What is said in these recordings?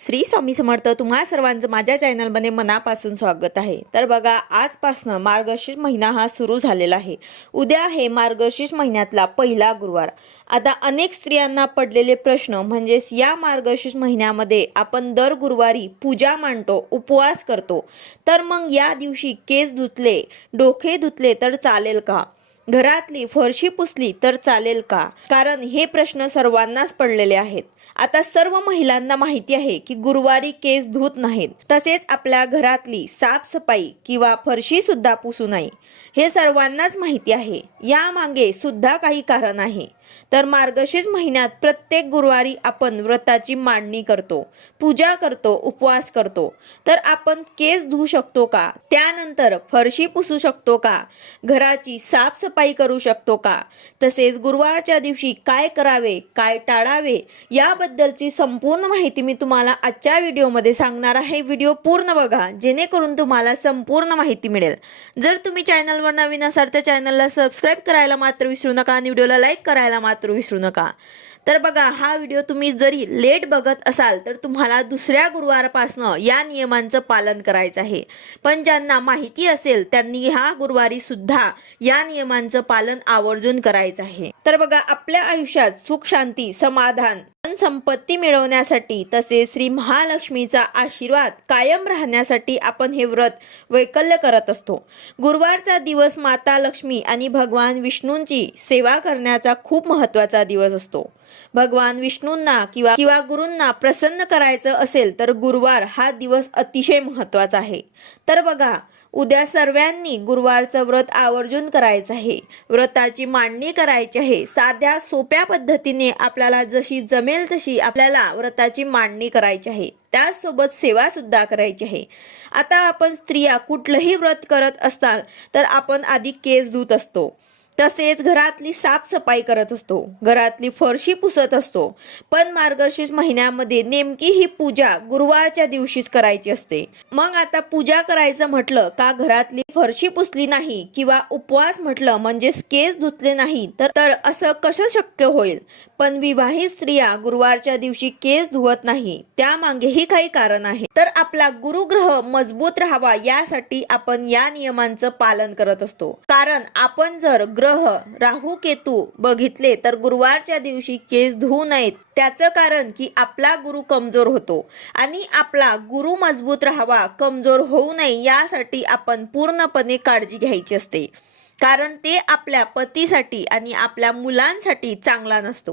श्री स्वामी समर्थ तुम्हा सर्वांचं माझ्या चॅनलमध्ये मनापासून स्वागत आहे। तर बघा आजपासून मार्गशीर्ष महिना हा सुरू झालेला आहे। उद्या आहे मार्गशीर्ष महिन्यातला पहिला गुरुवार। आता अनेक स्त्रियांना पडलेले प्रश्न म्हणजेच या मार्गशीर्ष महिन्यामध्ये आपण दर गुरुवारी पूजा मांडतो, उपवास करतो, तर मग या दिवशी केस धुतले, डोके धुतले तर चालेल का? घरातली फरशी पुसली तर चालेल का? कारण हे प्रश्न सर्वांनाच पडलेले आहेत। आता सर्व महिलांना माहिती आहे की गुरुवारी केस धुत नाहीत, तसेच आपल्या घरातली साफसफाई किंवा फरशी सुद्धा पुसू नये, हे सर्वांनाच माहिती आहे। यामागे सुद्धा काही कारण आहे। तर मार्गशीर्ष महिन्यात प्रत्येक गुरुवारी आपण व्रताची मांडणी करतो, पूजा करतो, उपवास करतो, तर आपण केस धुवू शकतो का? त्यानंतर फरशी पुसू शकतो का? घराची साफसफाई करू शकतो का? तसेच गुरुवारच्या दिवशी काय करावे, काय टाळावे, याबद्दलची संपूर्ण माहिती मी तुम्हाला आजच्या व्हिडिओमध्ये सांगणार आहे। व्हिडिओ पूर्ण बघा जेणेकरून तुम्हाला संपूर्ण माहिती मिळेल। जर तुम्ही चॅनलवर नवीन असाल तर चॅनलला सबस्क्राइब करायला मात्र विसरू नका आणि व्हिडिओला लाईक करायला मात्र विसरू नका। तर बघा हा व्हिडिओ तुम्ही जरी लेट बघत असाल तर तुम्हाला दुसऱ्या गुरुवारपासून या नियमांचं पालन करायचं आहे, पण ज्यांना माहिती असेल त्यांनी ह्या गुरुवारी सुद्धा या नियमांचं पालन आवर्जून करायचं आहे। तर बघा आपल्या आयुष्यात सुख, शांती, समाधान, संपत्ती मिळवण्यासाठी तसेच श्री महालक्ष्मीचा आशीर्वाद कायम राहण्यासाठी आपण हे व्रत वैकल्य करत असतो। गुरुवारचा दिवस माता लक्ष्मी आणि भगवान विष्णूंची सेवा करण्याचा खूप महत्त्वाचा दिवस असतो। भगवान विष्णूंना किंवा गुरूंना प्रसन्न करायचं असेल तर गुरुवार हा दिवस अतिशय महत्त्वाचा आहे। तर बघा उद्या सर्वांनी गुरुवारचं व्रत आवर्जून करायचं आहे, व्रताची मांडणी करायची आहे। साध्या सोप्या पद्धतीने आपल्याला जशी जमेल तशी आपल्याला व्रताची मांडणी करायची आहे, त्याचसोबत सेवा सुद्धा करायची आहे। आता आपण स्त्रिया कुठलंही व्रत करत असताल तर आपण आधी केस धुत असतो, तसेच घरातली साफसफाई करत असतो, घरातली फरशी पुसत असतो, पण मार्गशीर्ष महिन्यामध्ये नेमकी ही पूजा गुरुवारच्या दिवशीच करायची असते। मग आता पूजा करायचं म्हटलं का घरातली फरशी पुसली नाही किंवा उपवास म्हटलं म्हणजेच केस धुतले नाही तर असं कसं शक्य होईल? पण विवाहित स्त्रिया गुरुवारच्या दिवशी केस धुवत नाही, त्यामागेही काही कारण आहे। तर आपला गुरुग्रह मजबूत राहावा यासाठी आपण या नियमांचं पालन करत असतो। कारण आपण जर ग्रह राहू केतू बघितले तर गुरुवारच्या दिवशी केस धुवू नयेत। त्याचं कारण की आपला गुरु कमजोर होतो आणि आपला गुरु मजबूत राहावा, कमजोर होऊ नये यासाठी आपण पूर्णपणे काळजी घ्यायची असते। कारण ते आपल्या पतीसाठी आणि आपल्या मुलांसाठी चांगला नसतो।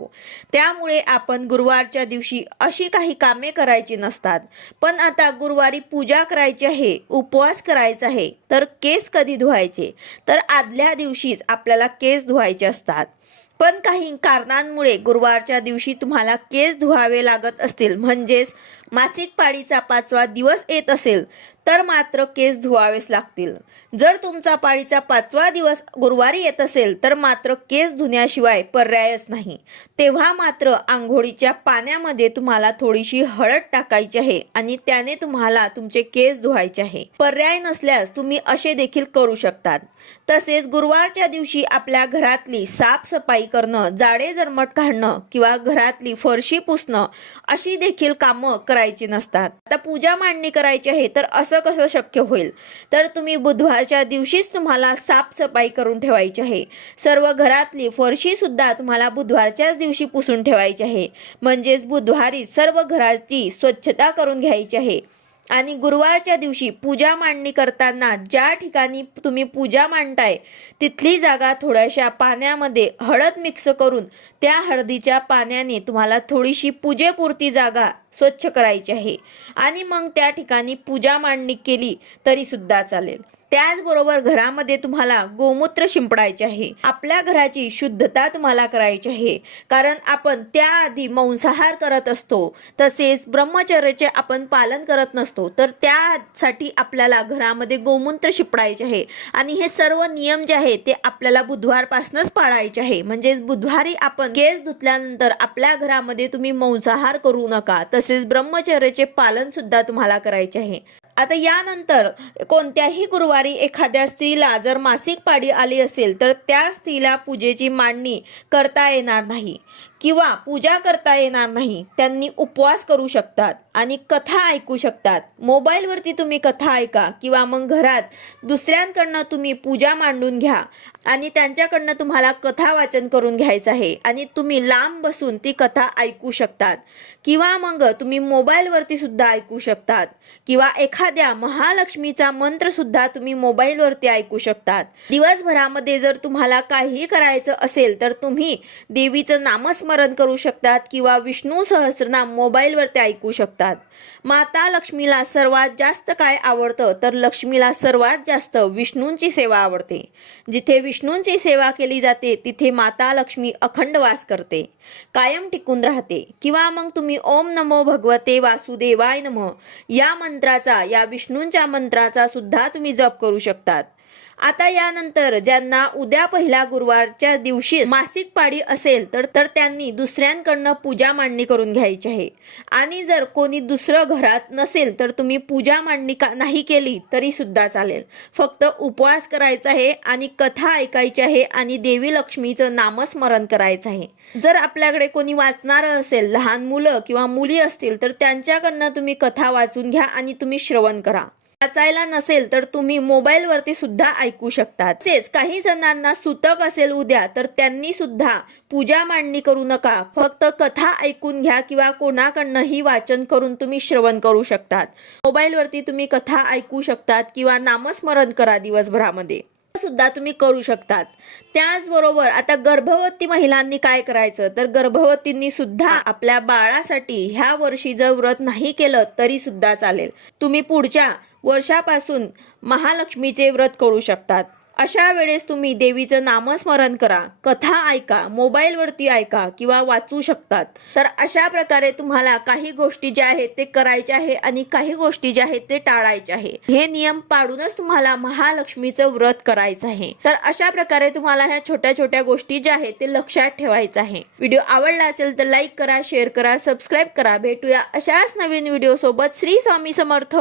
त्यामुळे आपण गुरुवारच्या दिवशी अशी काही कामे करायची नसतात। पण आता गुरुवारी पूजा करायची आहे, उपवास करायचा आहे, तर केस कधी धुवायचे? तर आदल्या दिवशीच आपल्याला केस धुवायचे असतात। पण काही कारणांमुळे गुरुवारच्या दिवशी तुम्हाला केस धुवावे लागत असतील, म्हणजेच मासिक पाळीचा 5वा दिवस येत असेल तर मात्र केस धुवावेच लागतील। जर तुमचा पाळीचा 5वा दिवस गुरुवारी येत असेल तर मात्र केस धुण्याशिवाय पर्यायच नाही। तेव्हा मात्र आंघोळीच्या पाण्यामध्ये तुम्हाला थोडीशी हळद टाकायची आहे आणि त्याने तुम्हाला तुमचे केस धुवायचे आहे। पर्याय नसल्यास तुम्ही असे देखील करू शकतात। तसेच गुरुवारच्या दिवशी आपल्या घरातली साफसफाई करणं, जाडे जरमट काढणं किंवा घरातली फरशी पुसणं अशी देखील कामं करायची नसतात। आता पूजा मांडणी करायची आहे तर असं कसं शक्य होईल? तर तुम्ही बुधवारच्या दिवशीच तुम्हाला साफसफाई करून ठेवायची आहे। सर्व घरातली फरशी सुद्धा तुम्हाला बुधवारच्याच दिवशी पुसून ठेवायची आहे, म्हणजेच बुधवारी सर्व घराची स्वच्छता करून घ्यायची आहे। आणि गुरुवारच्या दिवशी पूजा मांडणी करताना ज्या ठिकाणी तुम्ही पूजा मांडताय तिथली जागा थोड्याशा पाण्यामध्ये हळद मिक्स करून त्या हळदीच्या पाण्याने तुम्हाला थोडीशी पूजेपुरती जागा स्वच्छ करायची आहे आणि मग त्या ठिकाणी पूजा मांडणी केली तरी सुद्धा चालेल। त्याचबरोबर घरामध्ये तुम्हाला गोमूत्र शिंपडायचे आहे। आपल्या घराची शुद्धता तुम्हाला करायची आहे, कारण आपण त्याआधी मांसाहार करत असतो, तसेच ब्रह्मचर्याचे आपण पालन करत नसतो, तर त्यासाठी आपल्याला घरामध्ये गोमूत्र शिंपडायचे आहे। आणि हे सर्व नियम जे आहे ते आपल्याला बुधवारपासूनच पाळायचे आहे। म्हणजेच बुधवारी आपण केस धुतल्यानंतर आपल्या घरामध्ये तुम्ही मांसाहार करू नका, तसेच ब्रह्मचर्याचे पालन सुद्धा तुम्हाला करायचे आहे। आता यानंतर कोणत्याही गुरुवारी एखाद्या स्त्रीला जर मासिक पाळी आली असेल तर त्या स्त्रीला पूजेची मांडणी करता येणार नाही, किंवा पूजा करता येणार नाही त्यांनी उपवास करू शकतात आणि कथा ऐकू शकतात. मोबाईलवरती तुम्ही कथा ऐका किंवा मग घरात दुसऱ्यांकडनं तुम्ही पूजा मांडून घ्या आणि त्यांच्याकडनं तुम्हाला कथा वाचन करून घ्यायचं आहे आणि तुम्ही लांब बसून ती कथा ऐकू शकतात किंवा मग तुम्ही मोबाईलवरती सुद्धा ऐकू शकतात किंवा एखाद्या महालक्ष्मीचा मंत्र सुद्धा तुम्ही मोबाईलवरती ऐकू शकतात. दिवसभरामध्ये जर तुम्हाला काही करायचं असेल तर तुम्ही देवीचं नामस्मरण करू शकतात किंवा विष्णू सहस्रनाम मोबाईलवरती ऐकू शकतात. माता लक्ष्मीला सर्वात जास्त काय आवडतं तर लक्ष्मीला सर्वात जास्त विष्णूंची सेवा आवडते. जिथे विष्णूंची सेवा केली जाते तिथे माता लक्ष्मी अखंड वास करते, कायम टिकून राहते. किंवा मग तुम्ही ओम नमो भगवते वासुदेवाय नमः या मंत्राचा, या विष्णूंच्या मंत्राचा सुद्धा तुम्ही जप करू शकतात. आता यानंतर ज्यांना उद्या पहिल्या गुरुवारच्या दिवशी मासिक पाळी असेल तर त्यांनी दुसऱ्यांकडनं पूजा मांडणी करून घ्यायची आहे. आणि जर कोणी दुसरं घरात नसेल तर तुम्ही पूजा मांडणी नाही केली तरी सुद्धा चालेल. फक्त उपवास करायचा आहे आणि कथा ऐकायची आहे आणि देवी लक्ष्मीचं नामस्मरण करायचं आहे. जर आपल्याकडे कोणी वाचणारं असेल, लहान मुलं किंवा मुली असतील तर त्यांच्याकडनं तुम्ही कथा वाचून घ्या आणि तुम्ही श्रवण करा. वाचायला नसेल तर तुम्ही मोबाईलवरती सुद्धा ऐकू शकता. तसेच काही जणांना सुतक असेल उद्या तर त्यांनी सुद्धा पूजा मांडणी करू नका, फक्त कथा ऐकून घ्या किंवा कोणाकडनंही वाचन करून तुम्ही श्रवण करू शकतात. मोबाईलवरती तुम्ही कथा ऐकू शकतात किंवा नामस्मरण करा दिवसभरामध्ये सुद्धा तुम्ही करू शकतात. त्याचबरोबर आता गर्भवती महिलांनी काय करायचं तर गर्भवतींनी सुद्धा आपल्या बाळासाठी ह्या वर्षी जर व्रत नाही केलं तरी सुद्धा चालेल. तुम्ही पुढच्या वर्षापासून महालक्ष्मीचे व्रत करू शकतात. अशा वेळेस तुम्ही देवीचं नामस्मरण करा, कथा ऐका, मोबाईलवरती ऐका किंवा वाचू शकतात. तर अशा प्रकारे तुम्हाला काही गोष्टी ज्या आहेत ते करायच्या आहे आणि काही गोष्टी ज्या आहेत ते टाळायच्या आहे. हे नियम पाळूनच तुम्हाला महालक्ष्मीचं व्रत करायचं आहे. तर अशा प्रकारे तुम्हाला ह्या छोट्या छोट्या गोष्टी ज्या आहेत ते लक्षात ठेवायचं आहे. व्हिडिओ आवडला असेल तर लाईक करा, शेअर करा, सबस्क्राईब करा. भेटूया अशाच नवीन व्हिडिओ सोबत. श्री स्वामी समर्थ.